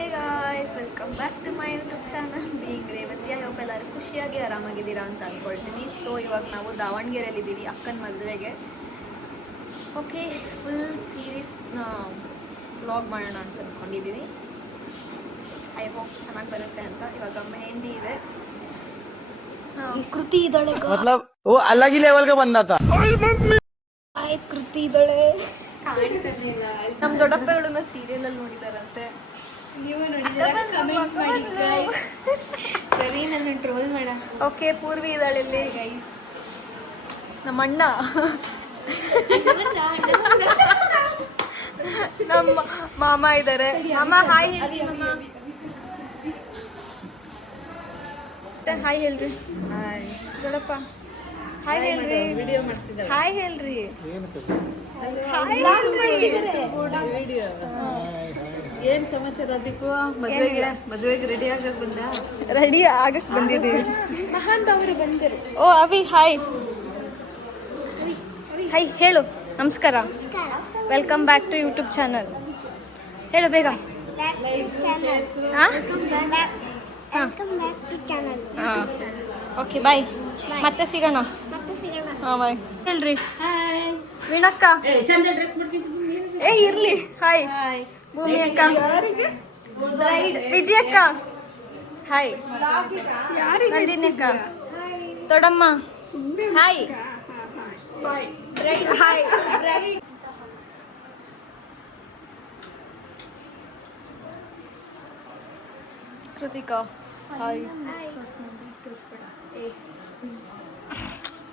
Hey guys, welcome back to my YouTube channel being Revathi. I hope ಎಲ್ಲರೂ ಖುಷಿಯಾಗಿ ಆರಾಮಾಗಿದ್ದೀರಾ ಅಂತ ಅಂದ್ಕೊಳ್ತೀನಿ. ಸೊ ಇವಾಗ ನಾವು ದಾವಣಗೆರೆಯಲ್ಲಿದ್ದೀವಿ ಅಕ್ಕನ ಮದುವೆಗೆ. ಓಕೆ, ಫುಲ್ ಸೀರೀಸ್ ವ್ಲಾಗ್ ಮಾಡೋಣ ಅಂತ ಅಂದ್ಕೊಂಡಿದ್ದೀನಿ. ಐ ಹೋಪ್ ಚೆನ್ನಾಗಿ ಬರುತ್ತೆ ಅಂತ. ಇವಾಗ ಮೆಹಂದಿ ಇದೆ, ಕೃತಿ ಇದ್ದಾಳೆ. अलग ही लेवल का बंदा था. ಆಯ್ತು, ಕೃತಿ ಇದ್ದಾಳೆ. ನಮ್ಮ ದೊಡ್ಡಪ್ಪಗಳನ್ನ ಸೀರಿಯಲಲ್ಲಿ ನೋಡಿದಾರಂತೆ. ನೀವು ನೋಡಿದ್ರೆ ಕಮೆಂಟ್ ಮಾಡಿ ಗೈಸ್. ಸರಿ, ನನ್ನ ಟ್ರೋಲ್ ಮಾಡ. ಓಕೆ, ಪೂರ್ವಿ ಇದ್ದಾಳೆ ಇಲ್ಲಿ ಗೈಸ್. ನಮ್ಮ ಅಣ್ಣ, ನಮ್ಮ ಮಾಮ ಇದ್ದಾರೆ. ಮಾಮ ಹಾಯ್. ಹಾಯ್ ಹೇಳ್ರಿ. ದೊಡ್ಡಪ್ಪ ಹಾಯ್ ಹೇಳ್ರಿ. ಹಾಯ್ ಹೇಳ್ರಿ. ಏನ್ ಸಮಾಚಾರ ದೀಪು? ಮದುವೆಗೆ ರೆಡಿ ಆಗಕ್ ಬಂದಿದ್ದೀವಿ. ಮಹಾನ್ ಅವರು ಬಂದರು. ಓ ಅವಿ, ಹಾಯ್. ಹಾಯ್ ಹೇಳು. ನಮಸ್ಕಾರ, welcome back to YouTube channel. ಹೇಳು ಬೇಗ. Okay, bye. ಮತ್ತೆ ಸಿಗೋಣ. ಹಾಂ, ಬಾಯ್. ಹೇಳ್ರಿ. ವೀಣಕ್ಕ ಏ ಇರ್ಲಿ. ಹಾಯ್. ಭೂಮಿ ಅಕ್ಕ, ವಿಜಯ ಅಕ್ಕ, ಹಾಯ್. ನಂದಿನಿ ಅಕ್ಕ, ದೊಡ್ಡಮ್ಮ, hi. Hi. Krithika, hi.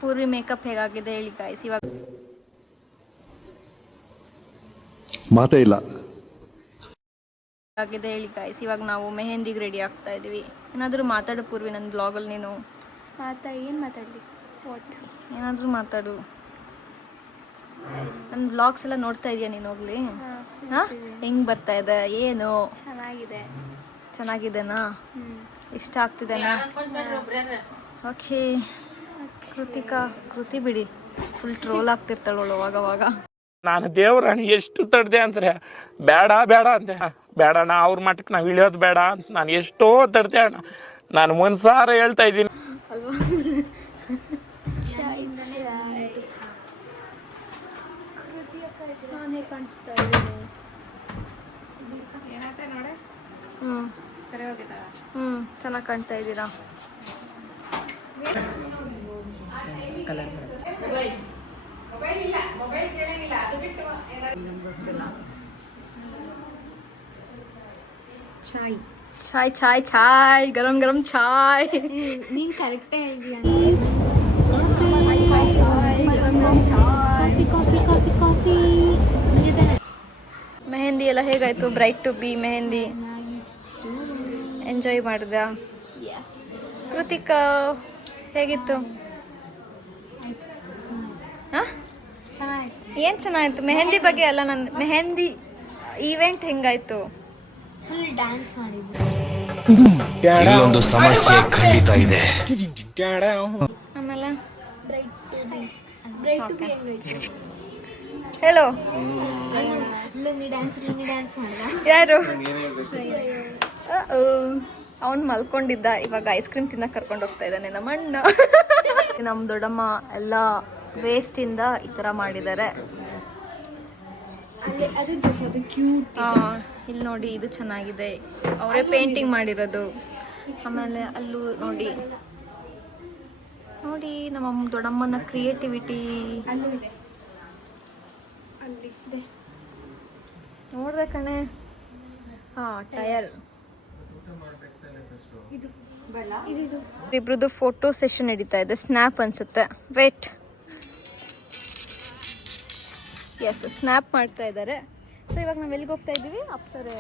Poorvi makeup ಹೇಗಾಗಿದೆ ಹೇಳಿ ಗಾಯ್ಸ್. ಇವಾಗ ಮಾತೇ ಇಲ್ಲ ಆಗಿದೆ ಹೇಳಿ ಗಾಯ್ಸ್. ಇವಾಗ ನಾವು ಮೆಹಂದಿಗೆ ರೆಡಿ ಆಗ್ತಾ ಇದೀವಿ. ಏನಾದರೂ ಮಾತಾಡು ಪೂರ್ವಿ, ನನ್ನ ಬ್ಲಾಗಲ್ಲಿ ನೀನು ಏನು ಮಾತಾಡಲಿ? ವಾಟ್? ಏನಾದರೂ ಮಾತಾಡು. ನನ್ನ ಬ್ಲಾಗ್ಸ್ ಎಲ್ಲ ನೋಡ್ತಾ ಇದೀಯ ನೀನು? ಹೋಗ್ಲಿ. ಹಾಂ, ಹೆಂಗೆ ಬರ್ತಾ ಇದೆ? ಏನು ಚೆನ್ನಾಗಿದೆ? ಚೆನ್ನಾಗಿದೆನಾ? ಇಷ್ಟ ಆಗ್ತಿದೆನಾ? ಓಕೆ. ಕೃತಿಕಾ, ಕೃತಿ ಬಿಡಿ, ಫುಲ್ ಟ್ರೋಲ್ ಆಗ್ತಿರ್ತಾಳವಳು ಅವಾಗವಾಗ. ನಾನು ದೇವ್ರಣ್ಣ ಎಷ್ಟು ತಡ್ದೆ ಅಂದ್ರೆ ಬೇಡ ಬೇಡ ಅಂತೆ. ಬೇಡ ಅಣ್ಣ, ಅವ್ರ ಮಟ್ಟಕ್ಕೆ ನಾವು ಇಳಿಯೋದು ಬೇಡ ಅಂತ ನಾನು ಎಷ್ಟೋ ತಡ್ದೆ ಅಣ್ಣ. ನಾನು ಮನ್ಸಾರ ಹೇಳ್ತಾ ಇದ್ದೀನಿ ಅಲ್ವಾ? ನಾನೇ ಕಾಣಿಸ್ತಾ ಇದ್ದೀನಿ. ಚೆನ್ನಾಗಿ ಕಾಣ್ತಾ ಇದ್ದೀರಾ. ಚಾಯ್ ಚಾಯ್ ಚಾಯ್, ಗರಂ ಗರಂ ಚಾಯ್. ನೀನು ಕರೆಕ್ಟೇ ಹೇಳಿದ್ಯಾ. ಮೆಹಂದಿ ಎಲ್ಲ ಹೇಗಾಯ್ತು? Bride to be mehndi enjoy ಮಾಡಿದ? ಕೃತಿಕಾ ಹೇಗಿತ್ತು? ಏನು ಚೆನ್ನಾಗಿತ್ತು? ಮೆಹಂದಿ ಬಗ್ಗೆ ಅಲ್ಲ, ನನ್ನ ಮೆಹಂದಿ ಈವೆಂಟ್ ಹೆಂಗಾಯ್ತು? ಫುಲ್ ಡ್ಯಾನ್ಸ್ ಮಾಡಿದ್ದೆ. ಇಲ್ಲೊಂದು ಸಮಸ್ಯೆ ಖಂಡಿತ ಇದೆ. ಆಮೇಲೆ ಬ್ರೈಟ್ ಬಿ ಹೆಂಗಾಯ್ತು ಹೇಳು. ಲುಂಗಿ ಡ್ಯಾನ್ಸ್ ಮಾಡಿದ. ಯಾರು? ಅವನು ಮಲ್ಕೊಂಡಿದ್ದ. ಇವಾಗ ಐಸ್ ಕ್ರೀಮ್ ತಿನ್ನಕ್ಕೆ ಕರ್ಕೊಂಡು ಹೋಗ್ತಾ ಇದ್ದಾನೆ ನಮ್ಮ ಅಣ್ಣ. ನಮ್ಮ ದೊಡ್ಡಮ್ಮ ಎಲ್ಲ ವೇಸ್ಟಿಂದ ಈ ಥರ ಮಾಡಿದ್ದಾರೆ. ಇಲ್ಲಿ ನೋಡಿ, ಇದು ಚೆನ್ನಾಗಿದೆ. ಅವರೇ ಪೇಂಟಿಂಗ್ ಮಾಡಿರೋದು. ಆಮೇಲೆ ಅಲ್ಲೂ ನೋಡಿ ನೋಡಿ ನಮ್ಮ ದೊಡ್ಡಮ್ಮನ ಕ್ರಿಯೇಟಿವಿಟಿ ನೋಡ್ದೆ ಕಣೆ. ಟಯರ್. ಇಬ್ರದ್ದು ಫೋಟೋ ಸೆಷನ್ ನಡೀತಾ ಇದೆ. ಸ್ನ್ಯಾಪ್ ಅನ್ಸುತ್ತೆ. ವೇಟ್, ಎಸ್, ಸ್ನ್ಯಾಪ್ ಮಾಡ್ತಾ ಇದ್ದಾರೆ. ಸೊ ಇವಾಗ ನಾವು ಎಲ್ಲಿಗೆ ಹೋಗ್ತಾ ಇದ್ದೀವಿ? ಅಪ್ಸರೆ.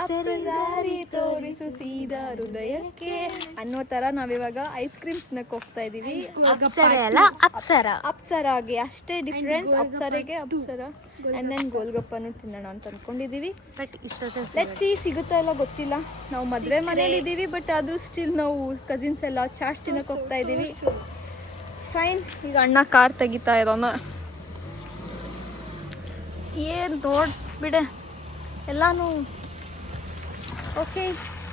ಅಪ್ಸರಾರಿ ತೋರಿಸು ಸೀದಾ ಹೃದಯಕ್ಕೆ ಅನ್ನೋ ಥರ ನಾವಿವಾಗ ಐಸ್ ಕ್ರೀಮ್ ತಿನ್ನಕ್ಕೆ ಹೋಗ್ತಾ ಇದ್ದೀವಿ. ಅಪ್ಸರಾಗೆ ಅಷ್ಟೇ ಡಿಫ್ರೆನ್ಸ್. ಅಪ್ಸರೆಗೆ ಅಪ್ಸರ. ಆ್ಯಂಡ್ ದೆನ್ ಗೋಲ್ಗಪ್ಪನೂ ತಿನ್ನೋಣ ಅಂತ ಅಂದ್ಕೊಂಡಿದ್ದೀವಿ. ಬಟ್ ಲೆಟ್ಸ್ ಸಿ, ಸಿಗುತ್ತಾ ಇಲ್ಲ ಗೊತ್ತಿಲ್ಲ. ನಾವು ಮದುವೆ ಮನೇಲಿ ಇದ್ದೀವಿ, ಬಟ್ ಆದರೂ ಸ್ಟಿಲ್ ನಾವು ಕಸಿನ್ಸ್ ಎಲ್ಲ ಚಾಟ್ಸ್ ತಿನ್ನಕ್ಕೆ ಹೋಗ್ತಾ ಇದ್ದೀವಿ. ಫೈನ್. ಈಗ ಅಣ್ಣ ಕಾರ್ ತೆಗಿತಾ ಇರೋಣ. ಏನು ನೋಡ್ಬಿಡೆ ಎಲ್ಲಾನು. ಓಕೆ,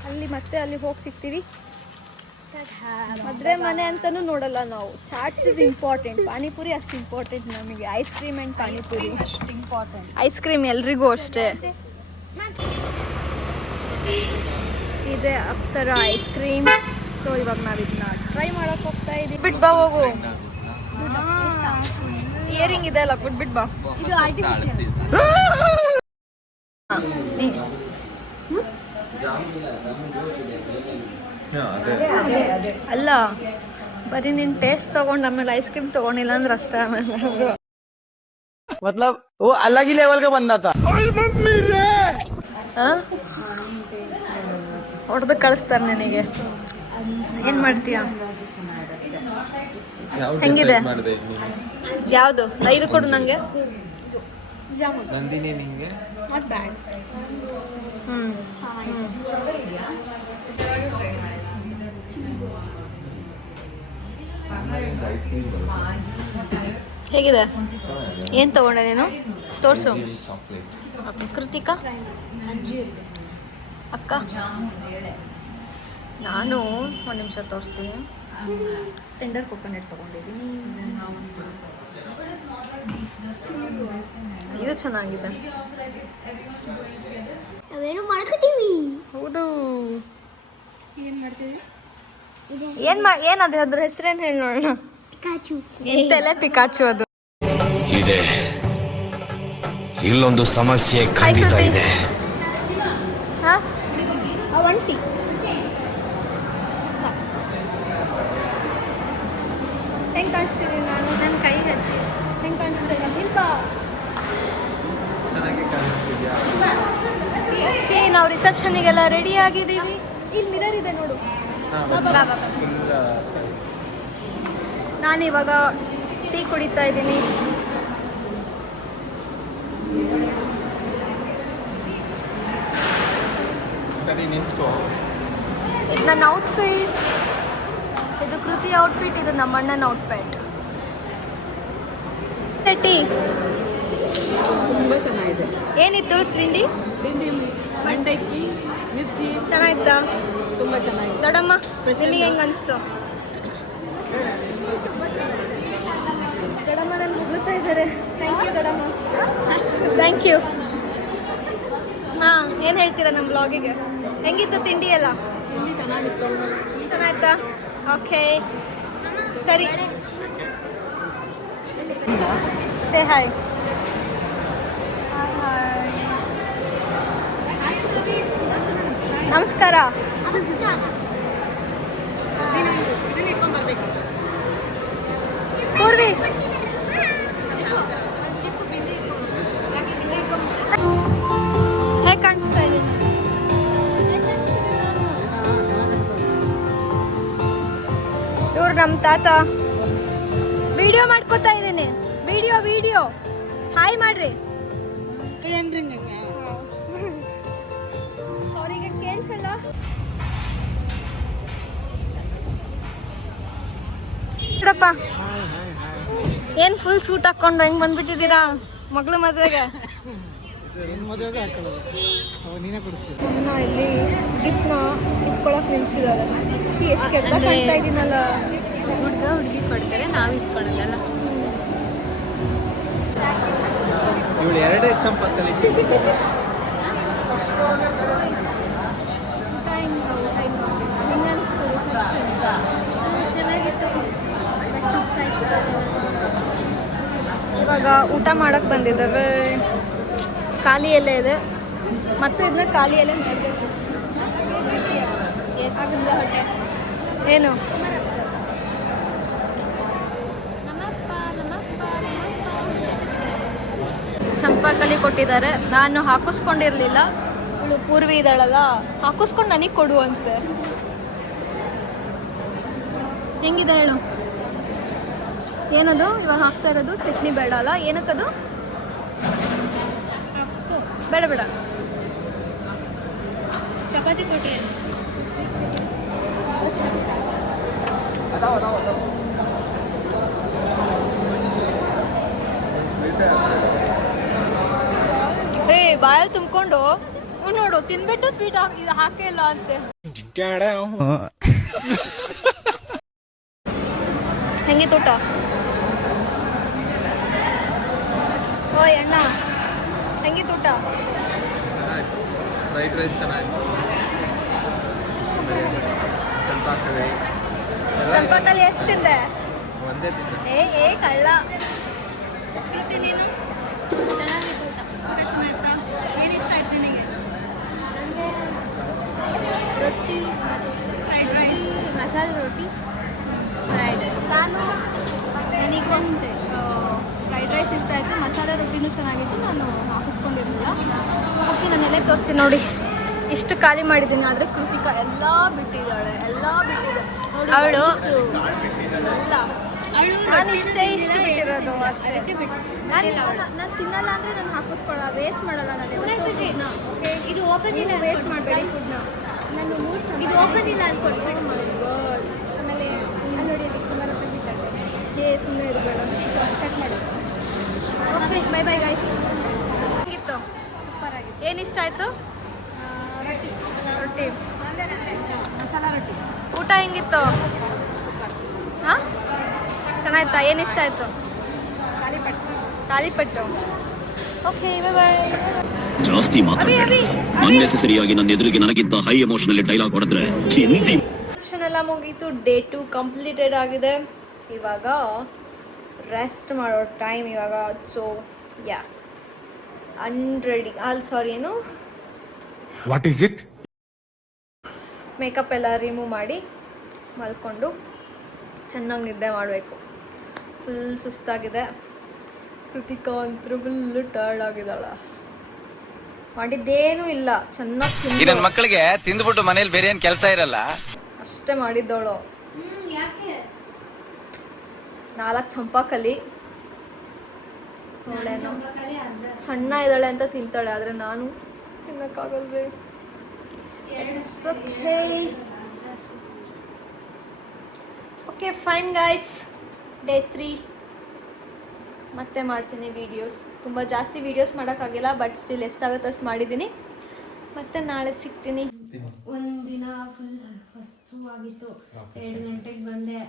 ಅಲ್ಲಿ ಮತ್ತೆ ಅಲ್ಲಿ ಹೋಗಿ ಸಿಗ್ತೀವಿ. ಮದುವೆ ಮನೆ ಅಂತಲೂ ನೋಡಲ್ಲ ನಾವು. ಚಾಟ್ಸ್ ಇಸ್ ಇಂಪಾರ್ಟೆಂಟ್, ಪಾನಿಪುರಿ ಅಷ್ಟು ಇಂಪಾರ್ಟೆಂಟ್ ನಮಗೆ. ಐಸ್ ಕ್ರೀಮ್ ಆ್ಯಂಡ್ ಪಾನಿಪುರಿ ಅಷ್ಟು ಇಂಪಾರ್ಟೆಂಟ್. ಐಸ್ ಕ್ರೀಮ್ ಎಲ್ರಿಗೂ ಅಷ್ಟೇ. ಇದೆ ಅಪ್ಸರ ಐಸ್ ಕ್ರೀಮ್. ಸೊ ಇವಾಗ ನಾವು ಇದನ್ನ ಟ್ರೈ ಮಾಡಕ್ಕೆ ಹೋಗ್ತಾ ಇದ್ದೀವಿ. ಬಿಟ್ಟು ಬಾ ಹೋಗು. ಇಯರಿಂಗ್ ಇದೆ ಅಲ್ಲ, ಕೊಟ್ಬಿಟ್ಟು ಬಾ. ಇದು ಆರ್ಟಿಫಿಷಿಯಲ್. ಅಲ್ಲ, ಬರೀ ನೀನು ಟೇಸ್ಟ್ ತಗೊಂಡು ಆಮೇಲೆ ಐಸ್ ಕ್ರೀಮ್ ತಗೊಂಡಿಲ್ಲ ಅಂದ್ರೆ ಅಷ್ಟೇ. ಆಮೇಲೆ मतलब वो अलग ही लेवल का बंदा था. ಹೊಡೆದು ಕಳಿಸ್ತಾರೆ ನನಗೆ. ಏನು ಮಾಡ್ತೀಯ? ಹೆಂಗಿದೆ? ಯಾವುದು? 5 ಕೊಡು ನನಗೆ. ನಂದಿನಿ ನಿಂಗೆ ಹೇಗಿದೆ? ಏನು ತಗೊಂಡೆ ನೀನು? ತೋರಿಸು. ಕೃತಿಕಾ, ಅಕ್ಕ, ನಾನು ಒಂದು ನಿಮಿಷ ತೋರಿಸ್ತೀನಿ. ಟೆಂಡರ್ ಕೊಕೊನಟ್ ತೊಗೊಂಡಿದ್ದೀನಿ. ಇದು ಚೆನ್ನಾಗಿದೆ. ನಾವೇನು ಮಾಡ್ಕೋತೀವಿ. ಹೌದು. ಏನದು? ಅದ್ರ ಹೆಸರೇನು ಹೇಳಿ ನೋಡೋಣ. ಎಂತೆಲ್ಲ ಪಿಕಾಚು ಅದು. ಇದೆ ಇಲ್ಲೊಂದು ಸಮಸ್ಯೆ ಖಂಡಿತ ಇದೆ. ಒಂಟಿ ಹೆಂಗೆ ಕಾಣಿಸ್ತಿದ್ದೀನಿ ನಾನು? ನನ್ನ ಕೈ ಹಸಿ ಹೆಂಗೆ ಕಾಣಿಸ್ತಿಲ್ಲ? ಇಲ್ಲ, ಚೆನ್ನಾಗಿ ಕಾಣಿಸ್ತಿದ್ಯಾ? ಓಕೆ, ನಾವು ರಿಸೆಪ್ಷನಿಗೆಲ್ಲ ರೆಡಿ ಆಗಿದ್ದೀವಿ. ಇಲ್ಲಿ ಮಿರರ್ ಇದೆ ನೋಡು. ನಾನಿವಾಗ ಟೀ ಕುಡಿತಾ ಇದ್ದೀನಿ. ನಿಂತ್ಕೋ. ಇದು ನನ್ನ ಔಟ್ಫಿಟ್, ಇದು ಕೃತಿ ಔಟ್ಫಿಟ್, ಇದು ನಮ್ಮ ಅಣ್ಣನ ಔಟ್ಫಿಟ್. ಟೀ ತುಂಬ ಚೆನ್ನಾಗಿದೆ. ಏನಿತ್ತು ತಿಂಡಿ? ತಿಂಡಿ ಮಂಡಕ್ಕಿ, ಮಿರ್ಚಿ ಚೆನ್ನಾಗಿತ್ತಾ? ತುಂಬ ಚೆನ್ನಾಗಿದೆ. ದೊಡ್ಡಮ್ಮ, ನಿಮಗೆ ಹೆಂಗೆ ಅನಿಸ್ತು? ದೊಡ್ಡಮ್ಮ ನನ್ನ ಹೊಗಳ್ತಾ ಇದ್ದಾರೆ. ಥ್ಯಾಂಕ್ ಯು ದೊಡ್ಡಮ್ಮ. Thank you. ಹಾಂ, ಏನು ಹೇಳ್ತೀರಾ ನಮ್ಮ ಬ್ಲಾಗಿಗೆ? ಹೆಂಗಿತ್ತು ತಿಂಡಿ ಎಲ್ಲ? ತಿಂಡಿ ಚೆನ್ನಾಗಿತ್ತು. ಚೆನ್ನಾಯ್ತಾ? ಓಕೆ, ಸರಿ. Say hi. ನಮಸ್ಕಾರ. ಪೂರ್ವಿ, ಹೇಗೆ ಕಾಣಿಸ್ತಾ ಇದ್ದೀನಿ? ಇವ್ರು ನಮ್ಮ ತಾತ. ವಿಡಿಯೋ ಮಾಡ್ಕೋತಾ ಇದ್ದೀನಿ. ವಿಡಿಯೋ ಹಾಯ್ ಮಾಡ್ರಿ. ಅವರಿಗೆ ಕೇಳಿಸಲ್ಲ. ನೋಡಪ್ಪ, ಏನು ಫುಲ್ ಸೂಟ್ ಹಾಕ್ಕೊಂಡು ಹೆಂಗೆ ಬಂದ್ಬಿಟ್ಟಿದ್ದೀರಾ ಮಗಳು ಮದುವೆಗೆ? ಅಮ್ಮ ಇಲ್ಲಿ ಗಿಫ್ಟ್ನ ಇಸ್ಕೊಳಕ್ಕೆ ನಿಲ್ಸಿದ್ದಾರೆ. ಎಷ್ಟು ಕೆಟ್ಟ ಕಾಣ್ತಾ ಇದ್ದೀನಲ್ಲ. ಹುಡುಗ ಹುಡುಗಿ ಕೊಡ್ತಾರೆ, ನಾವು ಇಸ್ಕೊಳಲ್ಲ. ಇವಳು ಎರಡೇ ಚಂಪತ್ತಲ್ಲಿ ಹೆಂಗೆ ಅನಿಸ್ತು? ಚೆನ್ನಾಗಿತ್ತು. ಇವಾಗ ಊಟ ಮಾಡಕ್ಕೆ ಬಂದಿದ್ದಾವೆ. ಖಾಲಿ ಎಲೆ ಇದೆ, ಮತ್ತೆ ಇದನ್ನ ಖಾಲಿ ಎಲೆ ಮಾಡಬೇಕು. ಹೊಟ್ಟೆ ಏನು? ಚಂಪಾಕಲಿ ಕೊಟ್ಟಿದ್ದಾರೆ. ನಾನು ಹಾಕಿಸ್ಕೊಂಡಿರಲಿಲ್ಲ. ಇವಳು ಪೂರ್ವಿ ಇದ್ದಾಳಲ್ಲ, ಹಾಕಿಸ್ಕೊಂಡು ನನಗೆ ಕೊಡು ಅಂತೆ. ಹೆಂಗಿದೆ ಹೇಳು? ಏನದು ಇವಾಗ ಹಾಕ್ತಾ ಇರೋದು? ಚಟ್ನಿ ಬೇಡ ಅಲ್ಲ? ಏನಕ್ಕದು? ಬೇಡ ಬೇಡ, ಚಪಾತಿ ಕೊಟ್ಟಿ. ಬಾಯಲ್ಲಿ ತುಂಬಿಕೊಂಡು ನೋಡು ತಿನ್ಬಿಟ್ಟು ಸ್ವೀಟ್ ಇದು ಹಾಕೇ ಇಲ್ಲ ಅಂತೆ. ಹೆಂಗಿತ್ತು ಊಟ? ಓಯ್ ಅಣ್ಣ ಹೆಂಗಿತ್ತು ಊಟ? ಫ್ರೈಡ್ ರೈಸ್ ಚೆನ್ನಾಗಿತ್ತು. ಚಂಪಾಕಲಿ ಎಷ್ಟು ತಿಂದೆ? ಒಂದೇ ತಿಂದೆ. ಏ ಕಳ್ಳ. ಕೃತಿ ನೀನು? ಚೆನ್ನಾಗಿತ್ತು ಊಟ. ಊಟ ಚೆನ್ನಾಗಿತ್ತಾ? ಏನು ಇಷ್ಟ ಆಯ್ತು ನಿನಗೆ? ನನಗೆ ರೊಟ್ಟಿ, ಫ್ರೈಡ್ ರೈಸ್, ಮಸಾಲೆ ರೊಟ್ಟಿ, ಫ್ರೈಡ್ ರೈಸ್. ನನಗೂ ಅಷ್ಟೇ ಫ್ರೈಡ್ ರೈಸ್ ಇಷ್ಟ ಆಯಿತು. ಮಸಾಲೆ ರೊಟ್ಟಿನೂ ಚೆನ್ನಾಗಿತ್ತು. ನಾನು ಹಾಕಿಸ್ಕೊಂಡಿರಲಿಲ್ಲ. ಓಕೆ ನಾನು ಎಲ್ಲೇ ತೋರಿಸ್ತೀನಿ ನೋಡಿ. ಇಷ್ಟು ಖಾಲಿ ಮಾಡಿದ್ದೀನಿ. ಆದರೆ ಕೃತಿಕಾ ಎಲ್ಲ ಬಿಟ್ಟಿದ್ದಾಳೆ. ಅವಳು ಎಲ್ಲ ನಾನು ಇಷ್ಟು ಬಿಟ್ಟಿರೋದು ಅಷ್ಟೇ. ನಾನು ತಿನ್ನಲ್ಲ ಅಂದರೆ ನಾನು ಹಾಕಿಸ್ಕೊಳ್ಳಲ್ಲ, ವೇಸ್ಟ್ ಮಾಡಲ್ಲ. ನಾನು ಓಕೆ ಇದು ಓಪನ್ ಇಲ್ಲ, ವೇಸ್ಟ್ ಮಾಡಬೇಡಿ ಫುಡ್ನ. ನಾನು ಇದು ಓಪನ್ ಇಲ್ಲ ಅಲ್ಲಿ ಕೊಟ್ಬಿಟ್ಟು. ಆಮೇಲೆ ನೋಡಿ ಸುಮ್ಮನೆ ಇರಬೇಡ, ಕಟ್ ಮಾಡಿ. Okay bye bye guys. ಹೇಗಿತ್ತು? ಸೂಪರ್ ಆಗಿತ್ತು. ಏನು ಇಷ್ಟ ಆಯಿತು? ರೊಟ್ಟಿ ಮಸಾಲ ರೊಟ್ಟಿ. ಊಟ ಹೆಂಗಿತ್ತು? ಹಾಂ ಚೆನ್ನಾಯ್ತಾ? ಏನು ಇಷ್ಟ ಆಯಿತು? ತಾಲಿಪಟ್ಟು. Okay bye bye. ಜಾಸ್ತಿ ಮಾತಾಡಬೇಡಿ. ಅನ್ನೆಸೆಸರಿಯಾಗಿ ನನ್ನ ಎದುರಿಗೆ ನನಗಿಂತ ಹೈ ಎಮೋಷನಲ್ ಡೈಲಾಗ್ ಹೊಡೆದ್ರೆ ಚಿಂತಿ. ಆಪ್ಷನ್ ಎಲ್ಲ ಮುಗೀತು. ಡೇ 2 ಕಂಪ್ಲೀಟೆಡ್ ಆಗಿದೆ. ಇವಾಗ ರೆಸ್ಟ್ ಮಾಡೋ ಟೈಮ್ ಇವಾಗ. ಸೊ ಯಾ ಅನ್ರೆಡಿ ಸಾರಿ ಏನು ವಾಟ್ ಈಸ್ ಇಟ್? ಮೇಕಪ್ ಎಲ್ಲ ರಿಮೂವ್ ಮಾಡಿ ಮಲ್ಕೊಂಡು ಚೆನ್ನಾಗಿ ನಿದ್ದೆ ಮಾಡಬೇಕು. ಫುಲ್ ಸುಸ್ತಾಗಿದೆ. ಕೃತಿಕಾ ಅಂತೂ ಫುಲ್ಲು ಟರ್ಡ್ ಆಗಿದ್ದಾಳ. ಮಾಡಿದ್ದೇನೂ ಇಲ್ಲ. ಚೆನ್ನಾಗಿ ನನ್ನ ಮಕ್ಕಳಿಗೆ ತಿಂದ್ಬಿಟ್ಟು ಮನೇಲಿ ಬೇರೆ ಏನು ಕೆಲಸ ಇರಲ್ಲ ಅಷ್ಟೇ ಮಾಡಿದ್ದವಳು. ಯಾಕೆ 4 ಚಂಪಾಕಲಿ. ಅವಳೇನೋ ಚಂಪಾಕಲಿ ಅರ್ಧ ಸಣ್ಣ ಇದ್ದಾಳೆ ಅಂತ ತಿಂತಾಳೆ. ಆದರೆ ನಾನು ತಿನ್ನಕ್ಕಾಗಲ್ವೇ? Okay fine guys. ಡೇ 3 ಮತ್ತೆ ಮಾಡ್ತೀನಿ ವೀಡಿಯೋಸ್. ತುಂಬ ಜಾಸ್ತಿ ವೀಡಿಯೋಸ್ ಮಾಡೋಕ್ಕಾಗಿಲ್ಲ, ಬಟ್ ಸ್ಟಿಲ್ ಎಷ್ಟಾಗುತ್ತೆ ಅಷ್ಟು ಮಾಡಿದ್ದೀನಿ. ಮತ್ತೆ ನಾಳೆ ಸಿಗ್ತೀನಿ. ಒಂದಿನ ಫುಲ್ ಹಸುವಾಗಿತ್ತು. 2 ಗಂಟೆಗೆ ಬಂದೆ.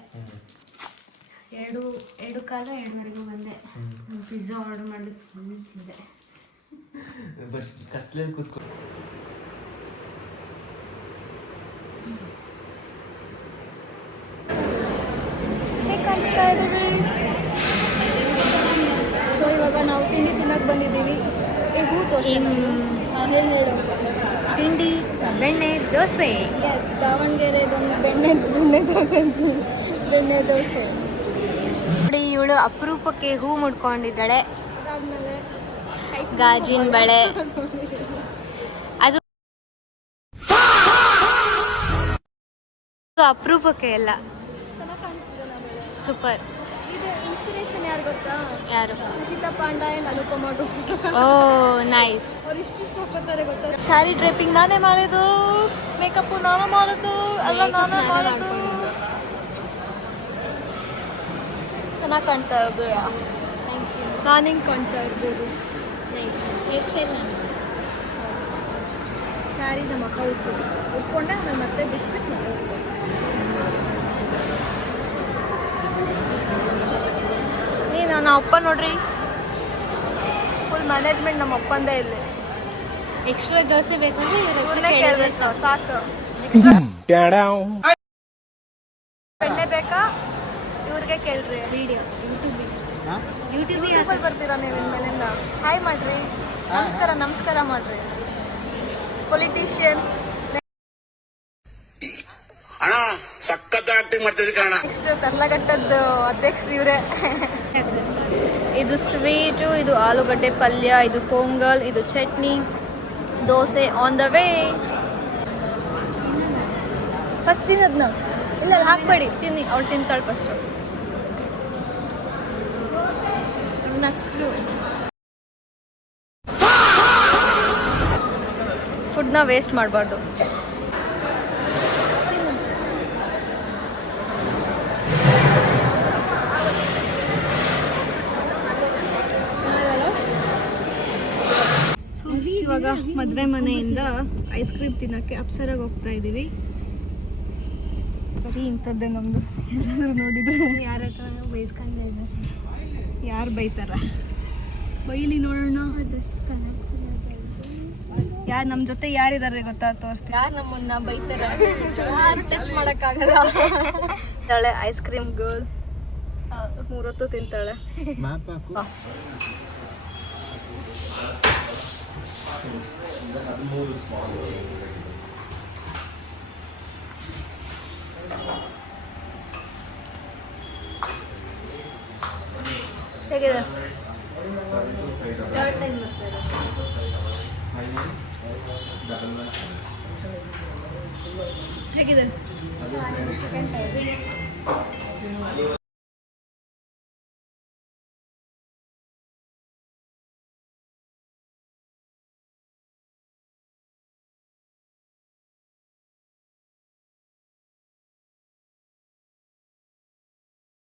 2:15 ಬಂದೆ. ಪಿಜ್ಜಾ ಆರ್ಡರ್ ಮಾಡಿ ಫುಲ್ ತಿಂದೆ. ಸೊ ಇವಾಗ ನಾವು ತಿಂಡಿ ತಿನ್ನೋಕೆ ಬಂದಿದ್ದೀವಿ. ಹೂ ದೋಸೆ ನಾನು ಹೇಳು ತಿಂಡಿ ಬೆಣ್ಣೆ ದೋಸೆ. ಎಸ್ ದಾವಣಗೆರೆ ಬೆಣ್ಣೆ ದೋಸೆ ಅಂತೀವಿ. ಬೆಣ್ಣೆ ದೋಸೆ. ನೋಡಿ ಇವಳು ಅಪರೂಪಕ್ಕೆ ಹೂ ಮುಡ್ಕೊಂಡಿದ್ದಾಳೆ. ಅದಾದ್ಮೇಲೆ ಗಾಜಿನ ಬಳೆ. ಅದು ಅಪರೂಪಕ್ಕೆ ಎಲ್ಲ ಚೆನ್ನಾಗಿ ಕಾಣಿಸ್ತಿದೆ ನಾ ಬೆಳೆ. ಸೂಪರ್. ಇದು ಇನ್ಸ್ಪಿರೇಷನ್ ಯಾರು ಗೊತ್ತಾ? ಯಾರು? Rishitha Panda and Anupama Gowda. Oh nice. ಅವ್ರು ಇಷ್ಟಿಷ್ಟು ಹಾಕೋತಾರೆ ಗೊತ್ತಾ? ಸ್ಯಾರಿ ಡ್ರೇಪಿಂಗ್ ನಾನೇ ಮಾಡೋದು, ಮೇಕಪ್ಪು ನಾನೇ ಮಾಡೋದು, ಎಲ್ಲ ನಾನೇ ಮಾಡೋದು. ಚೆನ್ನಾಗಿ ಕಾಣ್ತಾ ಇರ್ಬೋದು. Thank you. ನಾನು ಹಿಂಗೆ ಕಾಣ್ತಾ ಇರ್ಬೋದು. ನೈಸ್. ಹೇರ್ ಸ್ಟೈಲ್ ನಾನು ಸ್ಯಾರಿ ನಮ್ಮ ಅಕ್ಕ ಉಟ್ಕೊಂಡು ಉಟ್ಕೊಂಡೆ. ಆಮೇಲೆ ಮತ್ತೆ ಬಿಟ್ಬಿಟ್ಟು ಮತ್ತೆ ನೀನು ನಮ್ಮ ಅಪ್ಪ ನೋಡ್ರಿ, ಫುಲ್ ಮ್ಯಾನೇಜ್ಮೆಂಟ್ ನಮ್ಮ ಅಪ್ಪಂದೇ ಇಲ್ಲಿ. ಎಕ್ಸ್ಟ್ರಾ ದೋಸೆ ಬೇಕಂದ್ರೆ ಇವ್ರನ್ನೇ ಕೇಳಬೇಕು ಸಾಕು. ಬೆಣ್ಣೆ ಬೇಕಾ ಇವ್ರಿಗೆ ಕೇಳ್ರಿ. ವಿಡಿಯೋ ಯೂಟ್ಯೂಬಲ್ಲಿ ಬರ್ತೀರಾ ನೀವು ಇನ್ಮೇಲಿಂದ? ಹಾಯ್ ಮಾಡ್ರಿ, ನಮಸ್ಕಾರ ಮಾಡ್ರಿ. ಪೊಲಿಟಿಷಿಯನ್ ಅಣ್ಣ ಸಖತ್ ಆಕ್ಟಿಂಗ್ ಮಾಡ್ತಿದ್ದೆ ಕಣ. ನೆಕ್ಸ್ಟ್ ತರ್ಲಘಟ್ಟದ್ದು ಅಧ್ಯಕ್ಷರು ಇವರೇ. ಇದು ಸ್ವೀಟು, ಇದು ಆಲೂಗಡ್ಡೆ ಪಲ್ಯ, ಇದು ಪೊಂಗಲ್, ಇದು chutney, dosa on the way. First ತಿನ್ನೋದ್ನ ಇಲ್ಲ ಹಾಕ್ಬೇಡಿ, ತಿನ್ನಿ. ಅವಳು ತಿಂತಾಳೆ ಫಸ್ಟು. ಫುಡ್ನ ವೇಸ್ಟ್ ಮಾಡಬಾರ್ದು. ಇವಾಗ ಮದುವೆ ಮನೆಯಿಂದ ಐಸ್ ಕ್ರೀಮ್ ತಿನ್ನೋಕ್ಕೆ ಅಪ್ಸರಾಗಿ ಹೋಗ್ತಾ ಇದ್ದೀವಿ. ಬರೀ ಇಂಥದ್ದೇ ನಮ್ಮದು. ಯಾರಾದರೂ ನೋಡಿದ್ರೆ ಯಾರ ಹತ್ರ ಬೈಸ್ಕೊಂಡು ಯಾರು ಬೈತಾರ? ಬೈಲಿ ನೋಡೋಣ. ಯಾರು ನಮ್ಮ ಜೊತೆ ಯಾರಿದ್ದಾರೆ ಗೊತ್ತಾ? ತೋರಿಸ್ತೀನಿ. ಯಾರು ನಮ್ಮನ್ನ ಬೈತಾರ? ಯಾರು ಟಚ್ ಮಾಡೋಕ್ಕಾಗಲ್ಲ. ತಾಳೆ ಐಸ್ ಕ್ರೀಮ್ ಗರ್ಲ್ 3 ಹೊತ್ತು ತಿಂತಾಳೆ. ಹೇಗಿದೆ? ಥರ್ಡ್ ಟೈಮ್ ಬರ್ತಾರೆ. ಹೇಗಿದೆ? Second time.